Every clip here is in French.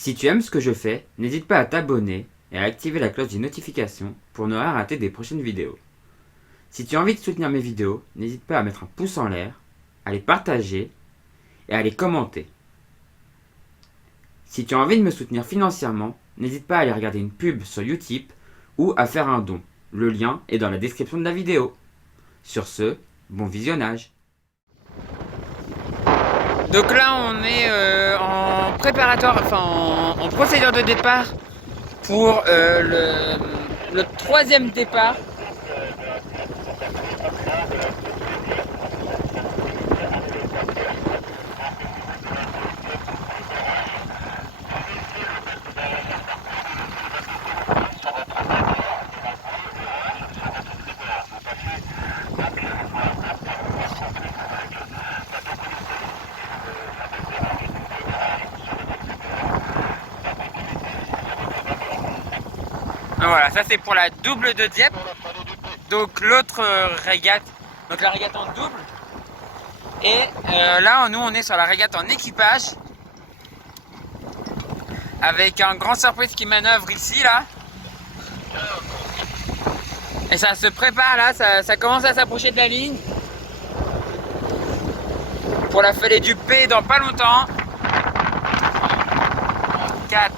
Si tu aimes ce que je fais, n'hésite pas à t'abonner et à activer la cloche des notifications pour ne rien rater des prochaines vidéos. Si tu as envie de soutenir mes vidéos, n'hésite pas à mettre un pouce en l'air, à les partager et à les commenter. Si tu as envie de me soutenir financièrement, n'hésite pas à aller regarder une pub sur Utip ou à faire un don. Le lien est dans la description de la vidéo. Sur ce, bon visionnage. Donc là on est en préparatoire, en procédure de départ pour le troisième départ. Voilà, ça c'est pour la double de Dieppe. Donc l'autre régate, donc la régate en double. Et là, nous on est sur la régate en équipage. Avec un grand surprise qui manœuvre ici, là. Et ça se prépare là, ça commence à s'approcher de la ligne. Pour la fallée du P dans pas longtemps. 4.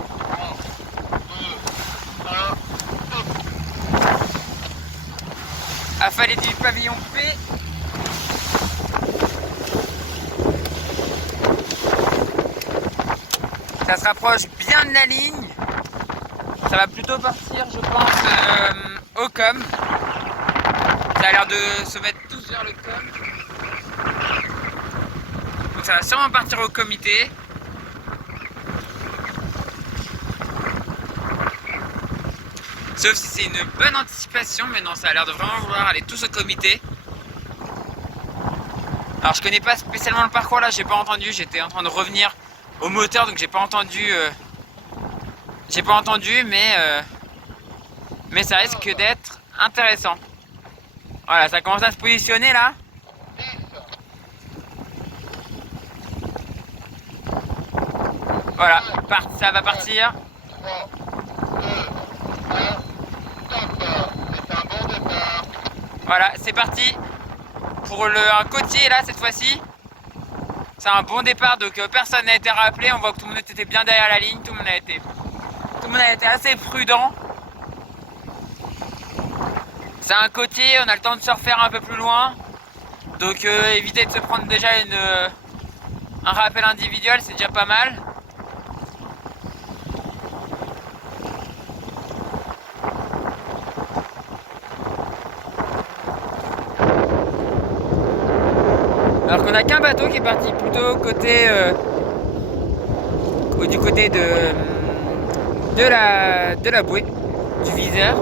Affalée du pavillon P. Ça se rapproche bien de la ligne. Ça va plutôt partir, je pense, au com. Ça a l'air de se mettre tous vers le com. Donc ça va sûrement partir au comité. Sauf si c'est une bonne anticipation, mais non, ça a l'air de vraiment vouloir aller tous au comité. Alors je connais pas spécialement le parcours là, j'ai pas entendu, j'étais en train de revenir au moteur, donc j'ai pas entendu, mais ça risque d'être intéressant. Voilà, ça commence à se positionner là. Voilà, ça va partir. Voilà, c'est parti pour un côtier là cette fois-ci. C'est un bon départ, donc personne n'a été rappelé. On voit que tout le monde était bien derrière la ligne, tout le monde a été assez prudent. C'est un côtier, on a le temps de se refaire un peu plus loin. Donc éviter de se prendre déjà un rappel individuel, c'est déjà pas mal. Alors qu'on n'a qu'un bateau qui est parti plutôt du côté de la bouée, du viseur,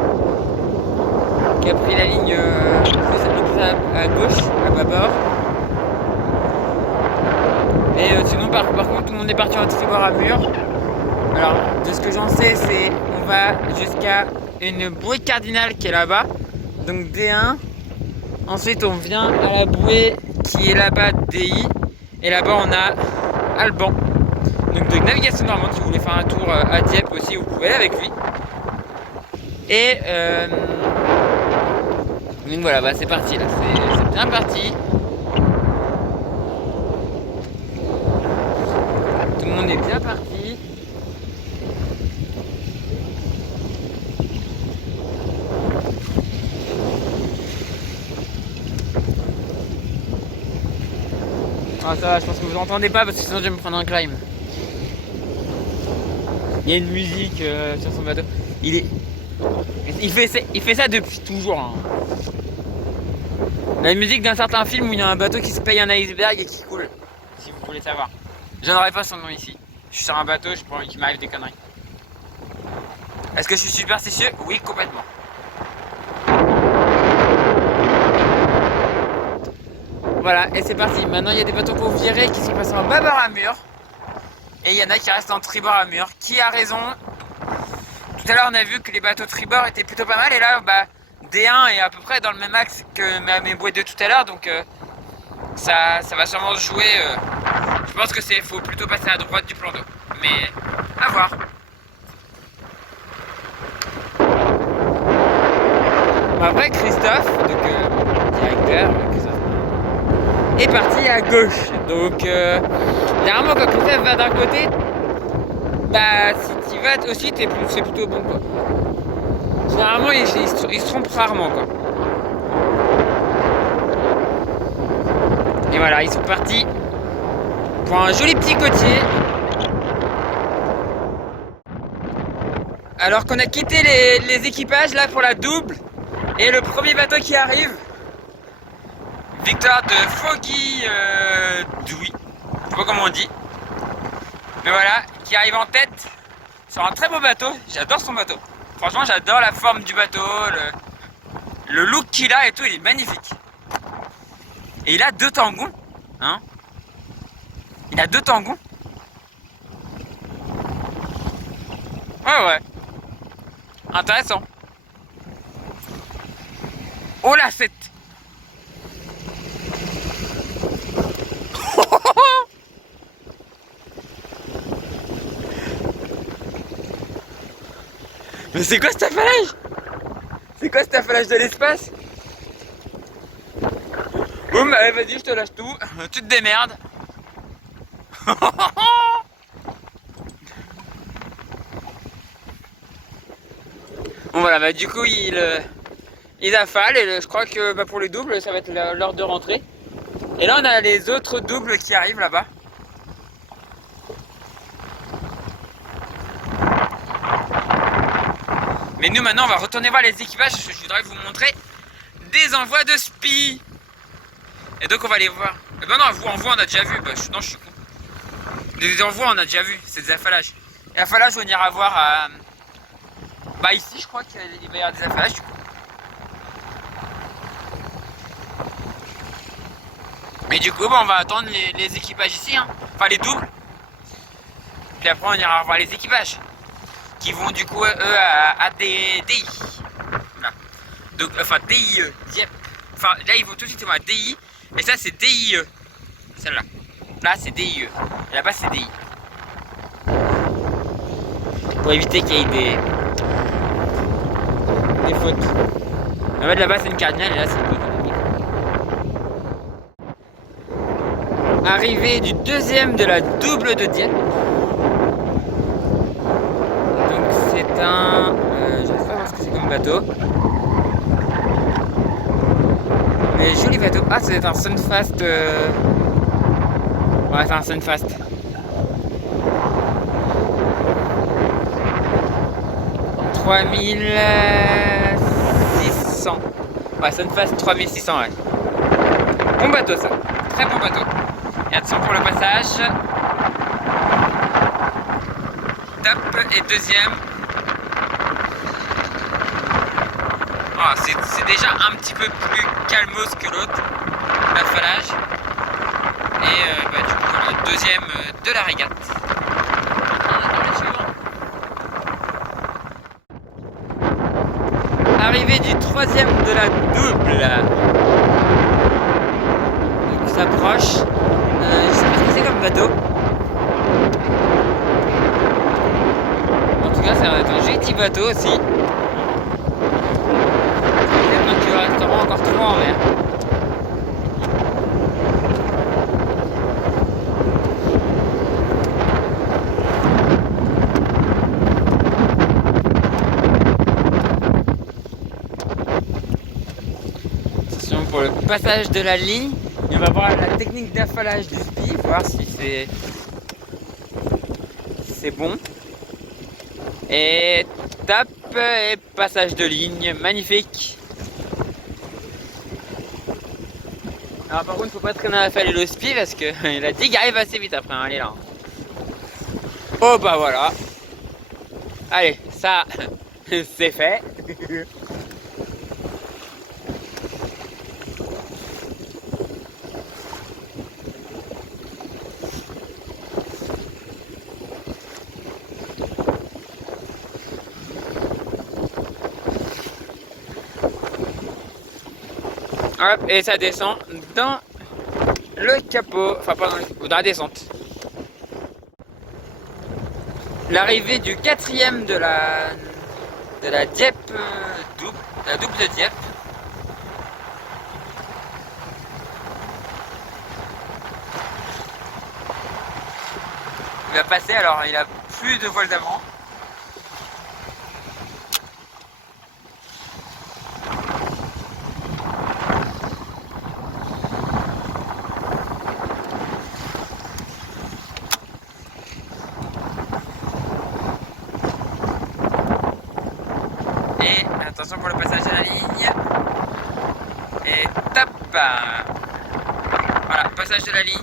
qui a pris la ligne à gauche, à bâbord. Et sinon par contre tout le monde est parti en tribord à mur. Alors de ce que j'en sais, c'est on va jusqu'à une bouée cardinale qui est là-bas, donc D1. Ensuite on vient à la bouée qui est là-bas DI, et là-bas on a Alban. Donc de navigation normande, si vous voulez faire un tour à Dieppe aussi, vous pouvez aller avec lui. Et donc voilà, bah c'est parti là, c'est bien parti. Tout le monde est bien parti. Ah ça va, je pense que vous entendez pas parce que sinon je vais me prendre un climb. Il y a une musique sur son bateau. Il fait ça depuis toujours. Hein. La musique d'un certain film où il y a un bateau qui se paye un iceberg et qui coule. Si vous voulez savoir. Je n'aurai pas son nom ici. Je suis sur un bateau, j'ai pas envie qu'il m'arrive des conneries. Est-ce que je suis superstitieux? Oui, complètement. Voilà, et c'est parti. Maintenant, il y a des bateaux qu'on virer qui sont passés en bâbord à mur. Et il y en a qui restent en tribord à mur. Qui a raison? Tout à l'heure, on a vu que les bateaux tribord étaient plutôt pas mal. Et là, bah, D1 est à peu près dans le même axe que mes bouées de tout à l'heure. Donc, ça va sûrement se jouer. Je pense que faut plutôt passer à droite du plan d'eau. Mais à voir. Après Christophe, donc directeur, Christophe, est parti à gauche. Donc généralement quand Christophe va d'un côté, bah si tu vas aussi c'est plutôt bon quoi. Généralement il se trompe rarement quoi. Et voilà, ils sont partis pour un joli petit côtier. Alors qu'on a quitté les équipages là pour la double. Et le premier bateau qui arrive, victoire de Foggy Dewey, je sais pas comment on dit. Mais voilà, qui arrive en tête sur un très beau bateau. J'adore son bateau. Franchement, j'adore la forme du bateau, le look qu'il a et tout, il est magnifique. Et il a 2 tangons, hein. Il a 2 tangons. Ouais. Intéressant. Oh la 7. Mais c'est quoi cet affalage? C'est quoi cet affalage de l'espace? Bon bah vas-y, je te lâche tout. Tu te démerdes. Bon voilà, bah du coup ils affalent et je crois que bah, pour les doubles ça va être l'heure de rentrer. Et là on a les autres doubles qui arrivent là-bas. Mais nous maintenant on va retourner voir les équipages. Je voudrais vous montrer des envois de spi. Et donc on va les voir. Et ben non, envois on a déjà vu. Bah, non, je suis con. Des envois on a déjà vu, c'est des affalages. Et affalages on ira voir à... Bah ici je crois qu'il va y avoir des affalages du coup. Mais du coup bah, on va attendre les équipages ici, hein. Enfin les doubles. Puis après on ira voir les équipages. Qui vont du coup eux à DI. Voilà. Donc, enfin DIE, Dieppe. Enfin là ils vont tout de suite à DI. Et ça c'est DIE. Celle-là. Là c'est DIE. Et là-bas c'est DI. Pour éviter qu'il y ait des fautes. En fait là-bas c'est une cardinale et là c'est une faute. Arrivée du deuxième de la double de Dieppe. Donc c'est un... je sais pas voir ce que c'est comme bateau. Mais joli bateau. Ah, c'est un Sunfast. Ouais, c'est un Sunfast. « 3600. Ouais, Sunfast 3600, ouais. Bon bateau ça. Très bon bateau. Et attention pour le passage. Top et deuxième. Oh, c'est déjà un petit peu plus calmos que l'autre, l'affalage. Et bah, du coup, le deuxième de la régate. Arrivée du troisième de la double. Donc ça s'approche. Je sais pas ce que c'est comme bateau. En tout cas, ça va être un joli bateau aussi. Tu resteras encore trop en mer. Attention pour le passage de la ligne. Et on va voir la technique d'affalage du spi, voir si c'est bon. Et tape et passage de ligne, magnifique. Alors par contre faut pas traîner à affaler le spi parce que la digue arrive assez vite après, hein, elle est là. Oh bah voilà. Allez, ça c'est fait. Hop, et ça descend dans le capot, enfin pas dans le capot, dans la descente. l'arrivée du quatrième de la Dieppe double, la double de Dieppe. Il va passer, alors il a plus de voile d'avant. Et attention pour le passage de la ligne. Et top. Voilà, passage de la ligne.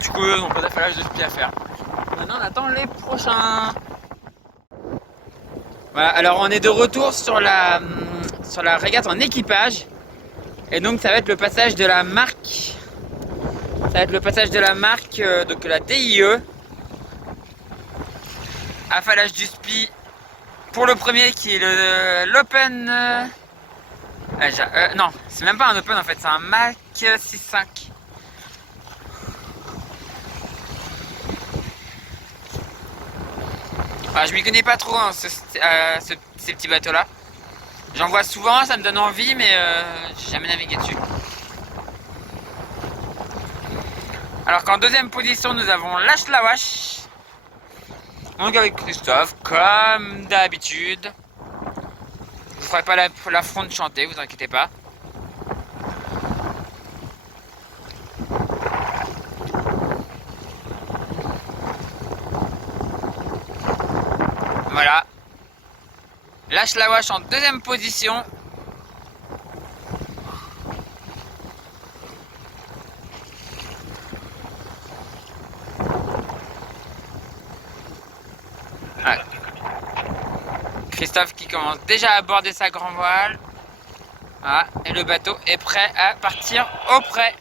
Du coup, on n'a pas d'affalage de spi à faire. Maintenant, on attend les prochains. Voilà, alors on est de retour sur la régate en équipage. Et donc, ça va être le passage de la marque. Ça va être le passage de la marque, donc la DIE. Affalage du spi pour le premier qui est l'Open. Non, c'est même pas un Open en fait, c'est un Mach 6.5. Alors, je m'y connais pas trop hein, ces petits bateaux là. J'en vois souvent, ça me donne envie, mais j'ai jamais navigué dessus. Alors qu'en deuxième position, nous avons Lâche la Wash. Donc avec Christophe, comme d'habitude. Je ne ferai pas la fronde chanter, vous inquiétez pas. Voilà. Lâche la Wash en deuxième position. Ouais. Christophe qui commence déjà à aborder sa grand voile. Ah, et le bateau est prêt à partir au près.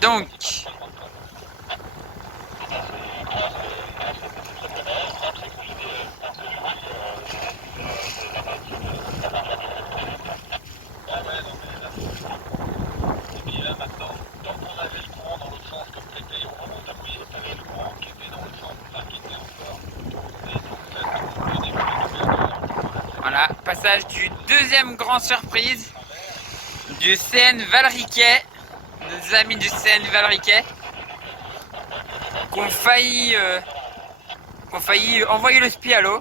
Donc, voilà, passage du deuxième grand surprise du CN Valriquet, nos amis du CN Valriquet, qui ont failli envoyer le spi à l'eau.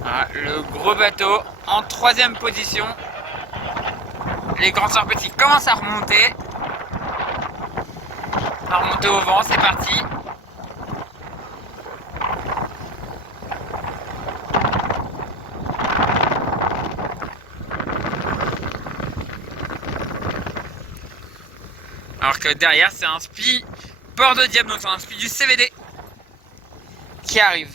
Voilà, le gros bateau en troisième position. Les grands sœurs petits commencent à remonter. Au vent, c'est parti. Alors que derrière, c'est un spi port de Dieppe, donc c'est un spi du CVD qui arrive.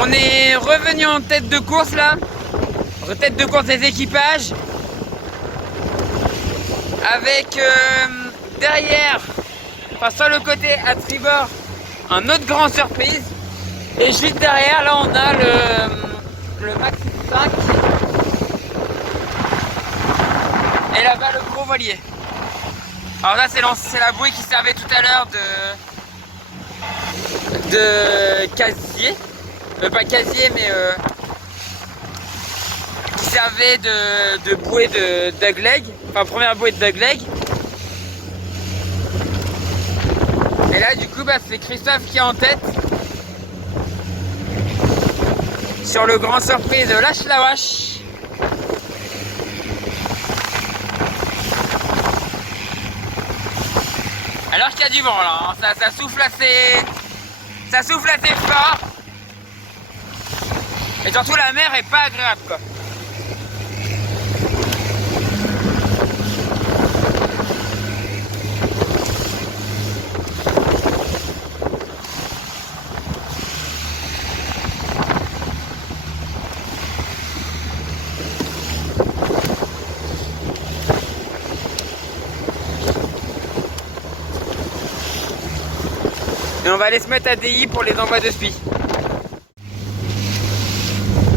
On est revenu en tête de course là, tête de course des équipages, avec derrière, enfin sur le côté à tribord, un autre grand surprise, et juste derrière là on a le Mach 5 et là-bas le gros voilier. Alors là c'est la bouée qui servait tout à l'heure de casier. Pas casier mais qui servait de bouée de dogleg, enfin première bouée de dogleg. Et là du coup c'est Christophe qui est en tête sur le grand surprise de Lâche la Wash. Alors qu'il y a du vent là, hein. Ça souffle assez Ça souffle assez fort. Et surtout la mer est pas agréable quoi. Et on va aller se mettre à DI pour les envois de spi.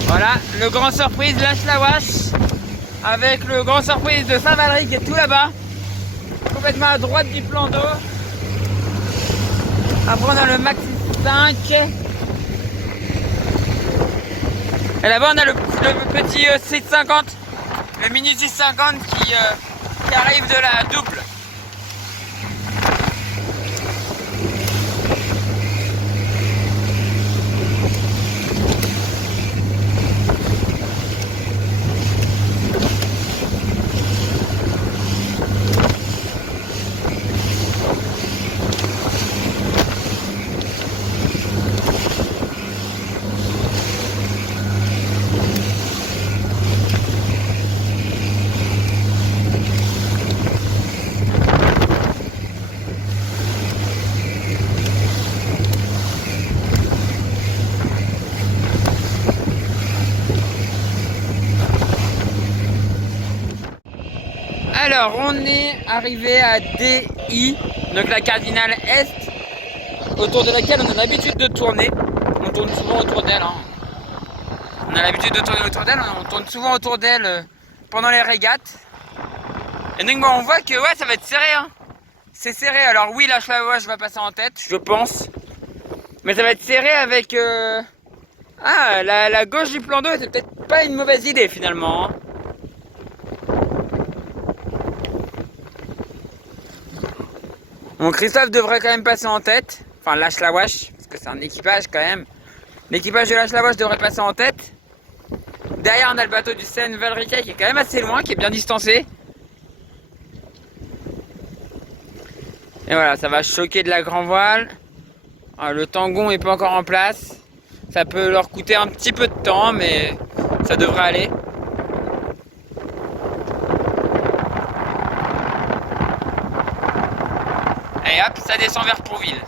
Voilà, le grand surprise lâche la wash avec le grand surprise de Saint-Valery qui est tout là-bas, complètement à droite du plan d'eau. Après on a le Maxi 5 et là-bas on a le petit 650, le mini 650 qui arrive de la double. Alors on est arrivé à DI, donc la cardinale Est, autour de laquelle on a l'habitude de tourner. On tourne souvent autour d'elle. Hein. On a l'habitude de tourner autour d'elle, on tourne souvent autour d'elle pendant les régates. Et donc on voit que ouais, ça va être serré. Hein. C'est serré, alors oui la Schlawwasch va passer en tête, je pense. Mais ça va être serré avec... Ah, la gauche du plan d'eau, c'est peut-être pas une mauvaise idée finalement. Hein. Bon, Christophe devrait quand même passer en tête, enfin la Schlawwasch, parce que c'est un équipage quand même. L'équipage de la Schlawwasch devrait passer en tête. Derrière on a le bateau du Seine-Valriquet qui est quand même assez loin, qui est bien distancé. Et voilà, ça va choquer de la grand voile. Alors, le tangon n'est pas encore en place. Ça peut leur coûter un petit peu de temps, mais ça devrait aller. Et hop, ça descend vers Pourville.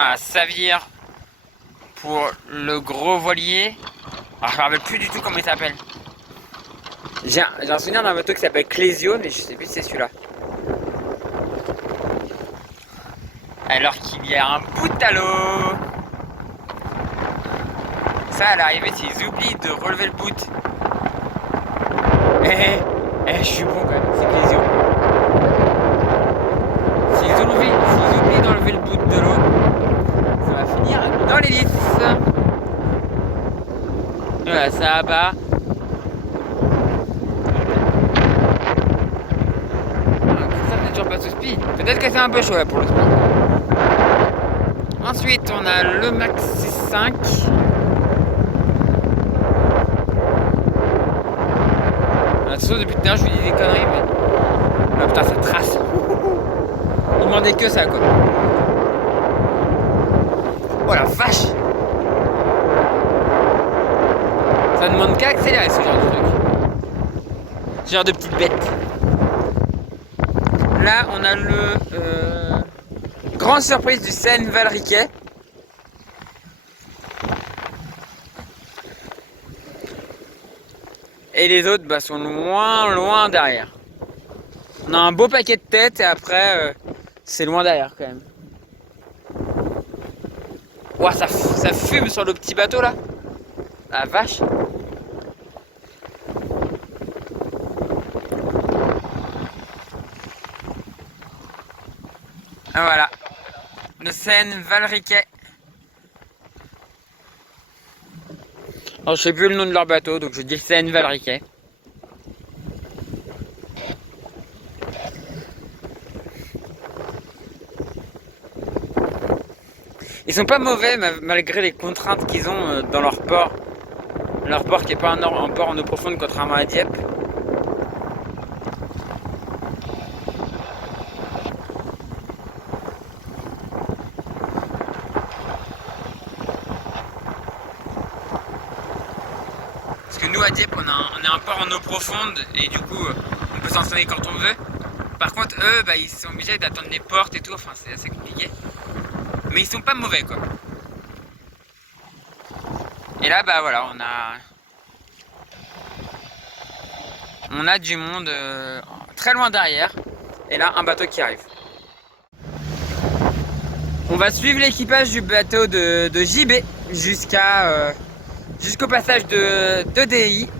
Ah, Savir pour le gros voilier. Alors, je me rappelle plus du tout comment il s'appelle. J'ai un souvenir d'un bateau qui s'appelle Clésio, mais je sais plus si c'est celui-là. Alors qu'il y a un bout à l'eau. Ça, à l'arrivée, s'ils oublient de relever le bout. Je suis bon quand même, c'est Clésio. S'ils oublient d'enlever le bout de l'eau, ça va finir dans l'hélice. Voilà, ça abat. Pas sous spi. Peut-être que c'est un peu chaud là pour le sport. Ensuite on a le Maxi 5. Attention, depuis tout à l'heure je lui dis des conneries mais... Ah putain ça trace. Il demandait que ça quoi. Oh la vache. Ça demande qu'à accélérer ce genre de truc. Ce genre de petite bête. Là, on a le grande surprise du Seine-Valriquet. Et les autres sont loin derrière. On a un beau paquet de têtes et après, c'est loin derrière quand même. Ouah, ça fume sur le petit bateau là. La vache. Ah, voilà, le Seine-Valriquet. Alors je sais plus le nom de leur bateau, donc je dis Seine-Valriquet. Ils sont pas mauvais malgré les contraintes qu'ils ont dans leur port. Leur port qui n'est pas un port en eau profonde contrairement à Dieppe. Parce que nous à Dieppe on a un port en eau profonde et du coup on peut s'entraîner quand on veut. Par contre eux bah, ils sont obligés d'attendre les portes et tout, enfin c'est assez compliqué. Mais ils sont pas mauvais quoi. Et là bah voilà on a du monde très loin derrière. Et là un bateau qui arrive. On va suivre l'équipage du bateau de JB jusqu'au passage de DI.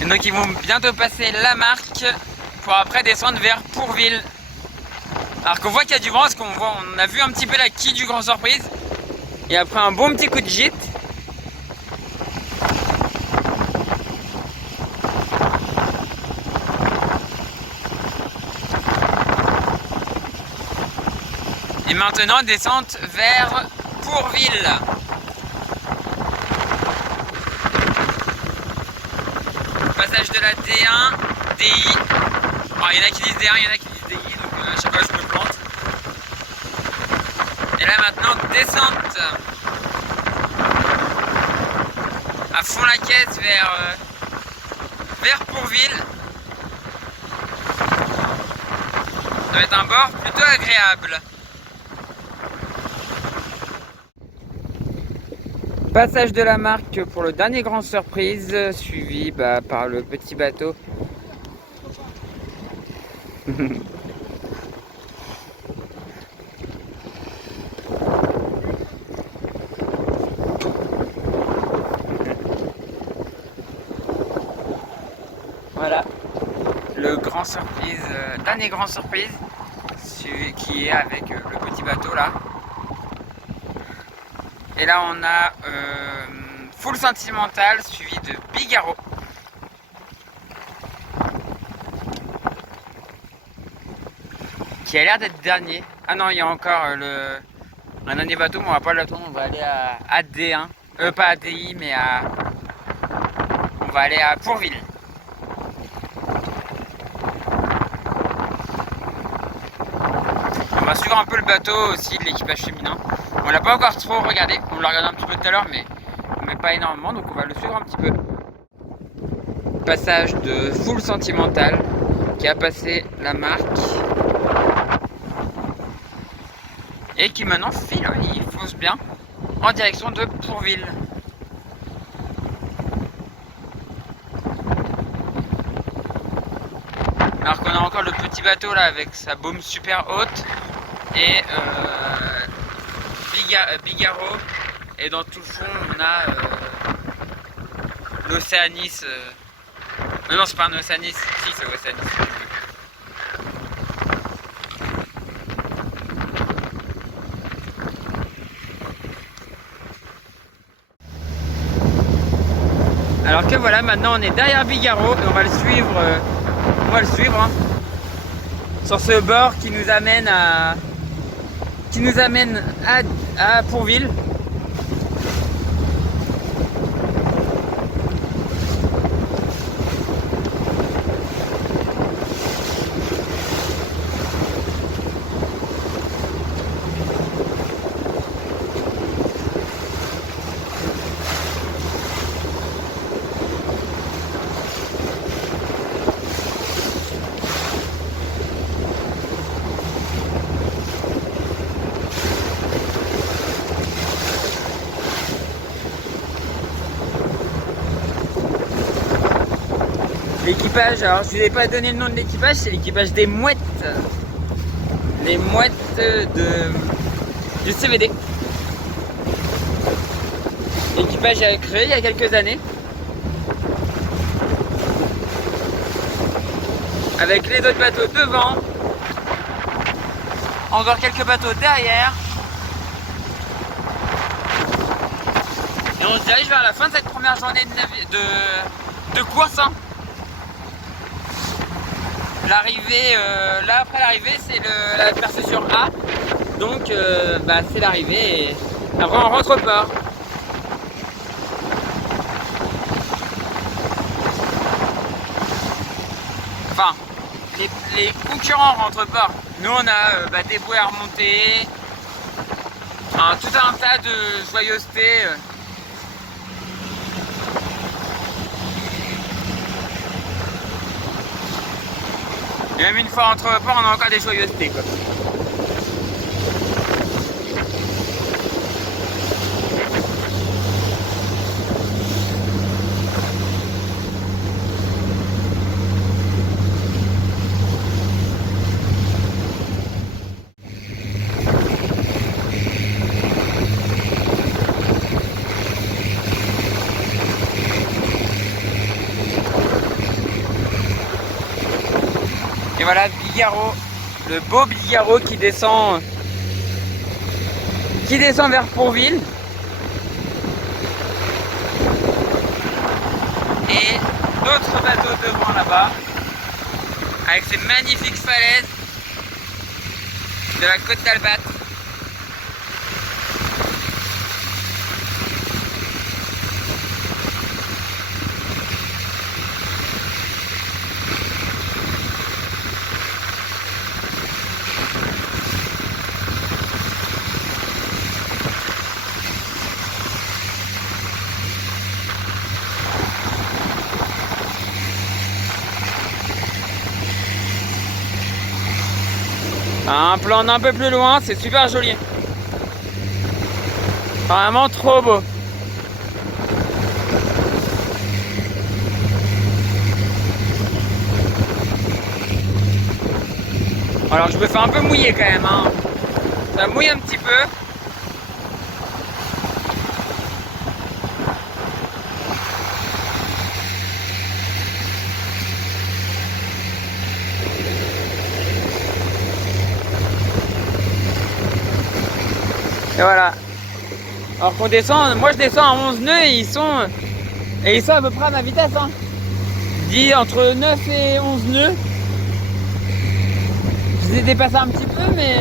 Et donc ils vont bientôt passer la marque pour après descendre vers Pourville. Alors qu'on voit qu'il y a du vent, parce on a vu un petit peu la quille du Grand Surprise. Et après un bon petit coup de gîte. Et maintenant descente vers Pourville. Passage de la D1, DI. Alors, il y en a qui disent D1, il y en a qui disent DI, donc à chaque fois je me plante. Et là maintenant descente à fond la caisse vers Pourville. Ça va être un bord plutôt agréable. Passage de la marque pour le dernier Grand Surprise, suivi par le petit bateau. Voilà, le Grand Surprise, dernier Grand Surprise, qui est avec le petit bateau là. Et là on a Full Sentimental suivi de Bigarro. Qui a l'air d'être dernier. Ah non, il y a encore un dernier bateau, mais on va pas l'attendre, on va aller à D1. Pas à DI, mais on va aller à Pourville. On va suivre un peu le bateau aussi de l'équipage féminin. On l'a pas encore trop regardé, on l'a regardé un petit peu tout à l'heure, mais pas énormément, donc on va le suivre un petit peu. Passage de Full Sentimental qui a passé la marque et qui maintenant file, il fonce bien en direction de Pourville. Alors qu'on a encore le petit bateau là avec sa baume super haute et Bigarro, et dans tout le fond on a l'Océanis. Non, c'est pas un Océanis, si c'est Océanis. Alors que voilà, maintenant on est derrière Bigarro et on va le suivre. Hein, sur ce bord qui nous amène à Pourville. L'équipage, alors je ne vous ai pas donné le nom de l'équipage, c'est l'équipage des mouettes. Les mouettes du CVD. L'équipage a été créé il y a quelques années. Avec les autres bateaux devant. encore quelques bateaux derrière. Et on se dirige vers la fin de cette première journée de course. Hein. L'arrivée, là après l'arrivée, c'est la percussion A. Donc bah, c'est l'arrivée et après on rentre au port. Enfin, les concurrents rentrent au port. Nous on a bah, des bouées à remonter, tout un tas de joyeuseté. Et même une fois rentré au port, on a encore des joyeusetés quoi. Et voilà Bigarreau, le beau Bigarreau qui descend vers Pourville. Et d'autres bateaux devant là-bas, avec ces magnifiques falaises de la côte d'Albat. Un plan d'un peu plus loin, c'est super joli. Vraiment trop beau. Alors je me fais un peu mouiller quand même. Hein. Ça mouille un petit peu. Et voilà. Alors qu'on descend, moi je descends à 11 nœuds et ils sont à peu près à ma vitesse. Hein. Je dis entre 9 et 11 nœuds. Je les ai dépassés un petit peu mais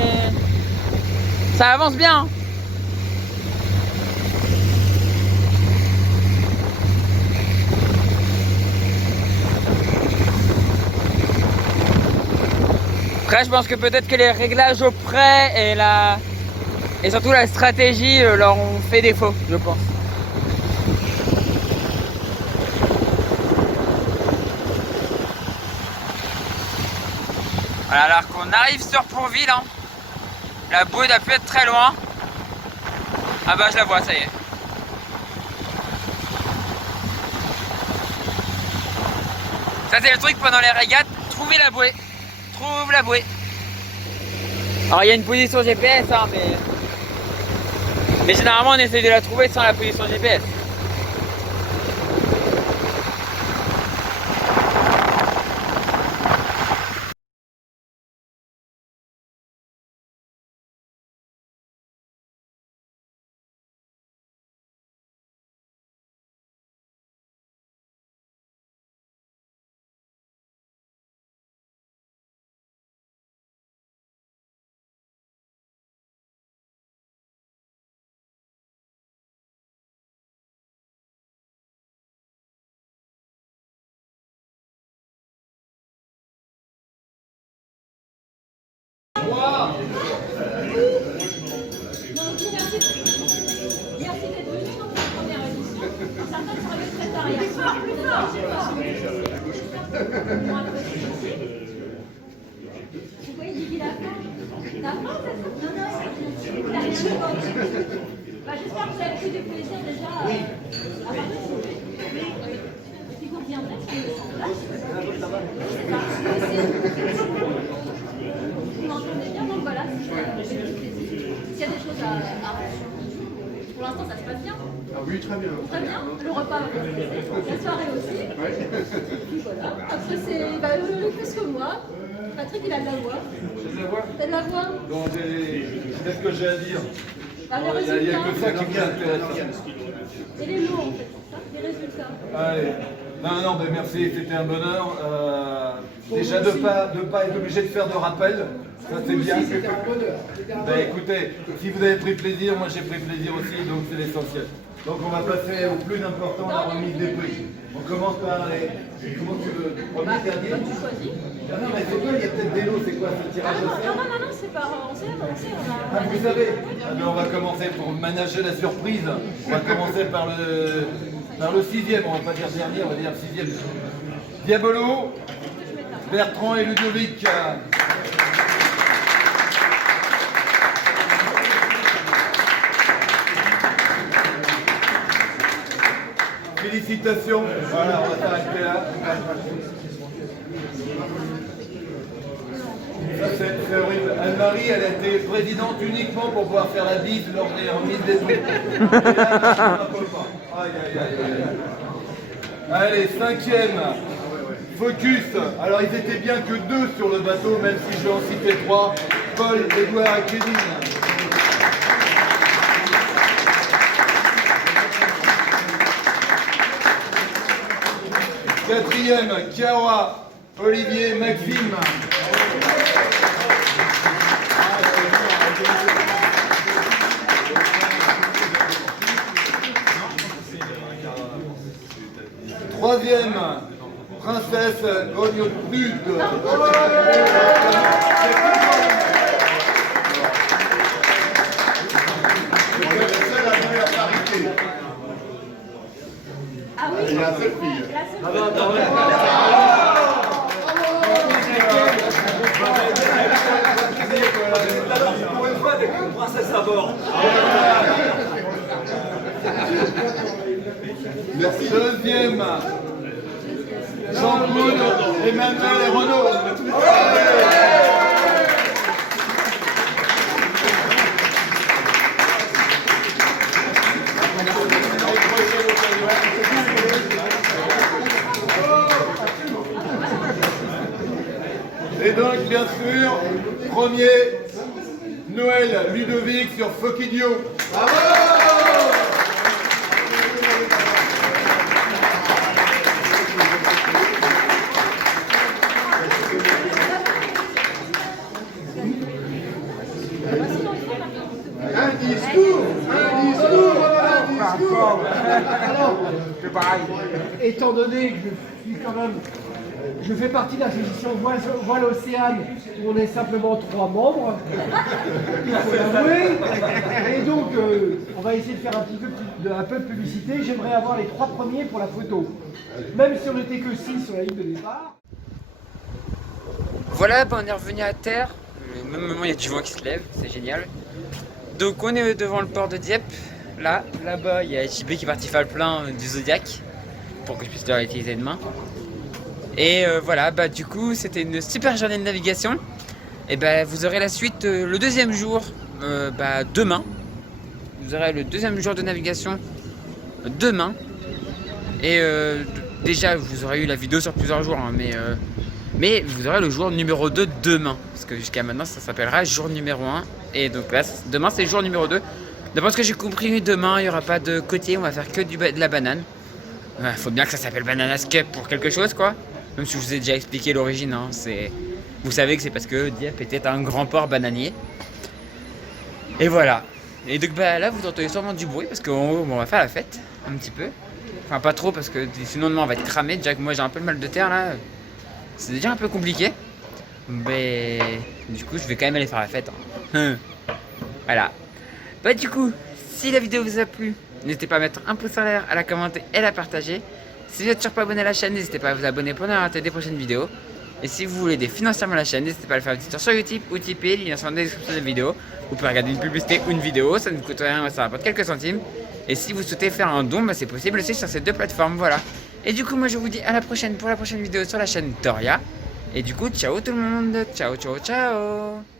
ça avance bien. Après je pense que peut-être que les réglages au près et surtout la stratégie leur ont fait défaut, je pense. Voilà, alors qu'on arrive sur Pourville, hein. La bouée doit plus être très loin. Ah bah je la vois, ça y est. Ça c'est le truc pendant les régates, trouver la bouée. Trouve la bouée. Alors il y a une position GPS, hein, mais généralement on essaye de la trouver sans la position GPS. Merci d'être venu dans la première édition. Certains seraient très tard. Plus fort, plus fort. Vous voyez, il a faim. T'as faim, c'est ça? Non, non, c'est bon. J'espère que vous avez pris du plaisir déjà à participer. Si vous reviendrez, si vous êtes en place. Vous m'entendez bien, donc voilà, s'il y a des choses à rajouter. Pour l'instant, ça se passe bien. Ah oui, très bien. Très bien. Le repas va bien se passer. La soirée aussi. Puis voilà. Après, c'est plus que moi. Patrick, il a de la voix. J'ai de la voix. T'as de la voix? Donc, qu'est-ce que j'ai à dire? Bah, les Il n'y a que résultats. ça qui m'intéresse. Et les mots, en fait, c'est ça? Les résultats. Allez. Non, mais merci, c'était un bonheur. Déjà de pas être obligé de faire de rappel, ça c'est bien. Ben, écoutez, si vous avez pris plaisir, moi j'ai pris plaisir aussi, donc c'est l'essentiel. Donc on va passer au plus important, la remise des prix. On commence par les... Comment tu veux? Premier, dernier? Comme tu choisis. Ah non, mais c'est quoi? Il y a peut-être des lots, c'est quoi ce Ah tirage au sort? non, c'est pas. On sait, on Ah, a. vous savez, on va commencer pour manager la surprise. On va commencer par le sixième, on va pas dire dernier, on va dire sixième. Diabolo, Bertrand et Ludovic. Félicitations. Voilà, on va s'arrêter là. Ça, c'est horrible. Anne-Marie, elle a été présidente uniquement pour pouvoir faire la bise lors des remises des prix. Et là, on ne peut pas. Aïe, aïe, aïe, aïe. Allez, cinquième. Focus. Alors, ils étaient bien que 2 sur le bateau, même si je vais en citer 3. Paul, Édouard et Kevin. Quatrième, Kiawa, Olivier, Maxime. Troisième, Princesse Ognotude. Ah oui, la seule fille. Pour une fois avec une princesse à bord. Merci. Deuxième, Jean-Claude, Emmanuel et Renaud. Et donc, bien sûr, premier, Noël Ludovic sur Fokidio. Alors, étant donné que je suis quand même, je fais partie de l'association Voile Océane, où on est simplement 3 membres, il faut l'avouer, et donc on va essayer de faire un peu de publicité. J'aimerais avoir les 3 premiers pour la photo, même si on n'était que 6 sur la ligne de départ. Voilà, on est revenu à terre. Au même moment, il y a du vent qui se lève, c'est génial. Donc on est devant le port de Dieppe. Là-bas, il y a JB qui est parti faire le plein du Zodiac pour que je puisse le réutiliser demain. Et voilà, du coup, c'était une super journée de navigation. Et vous aurez la suite le deuxième jour, demain. Vous aurez le deuxième jour de navigation demain. Et déjà, vous aurez eu la vidéo sur plusieurs jours, hein, mais vous aurez le jour numéro 2 demain. Parce que jusqu'à maintenant, ça s'appellera jour numéro 1. Et donc là, demain, c'est jour numéro 2. D'après ce que j'ai compris, demain, il n'y aura pas de côtier, on va faire que de la banane. Faut bien que ça s'appelle Bananas Cup pour quelque chose, quoi. Même si je vous ai déjà expliqué l'origine, hein, vous savez que c'est parce que Dieppe était un grand port bananier. Et voilà. Et donc là, vous entendez sûrement du bruit parce qu'on va faire la fête, un petit peu. Enfin, pas trop parce que sinon demain on va être cramé. Déjà que moi j'ai un peu le mal de terre là. C'est déjà un peu compliqué. Mais du coup, je vais quand même aller faire la fête. Hein. Voilà. Du coup, si la vidéo vous a plu, n'hésitez pas à mettre un pouce en l'air, à la commenter et à la partager. Si vous n'êtes toujours pas abonné à la chaîne, n'hésitez pas à vous abonner pour ne pas rater des prochaines vidéos. Et si vous voulez aider financièrement la chaîne, n'hésitez pas à le faire un petit tour sur YouTube ou Tipeee, lien sur la description de la vidéo. Vous pouvez regarder une publicité ou une vidéo, ça ne vous coûte rien, ça rapporte quelques centimes. Et si vous souhaitez faire un don, c'est possible aussi sur ces 2 plateformes, voilà. Et du coup, moi je vous dis à la prochaine pour la prochaine vidéo sur la chaîne Doria. Et du coup, ciao tout le monde, ciao ciao ciao.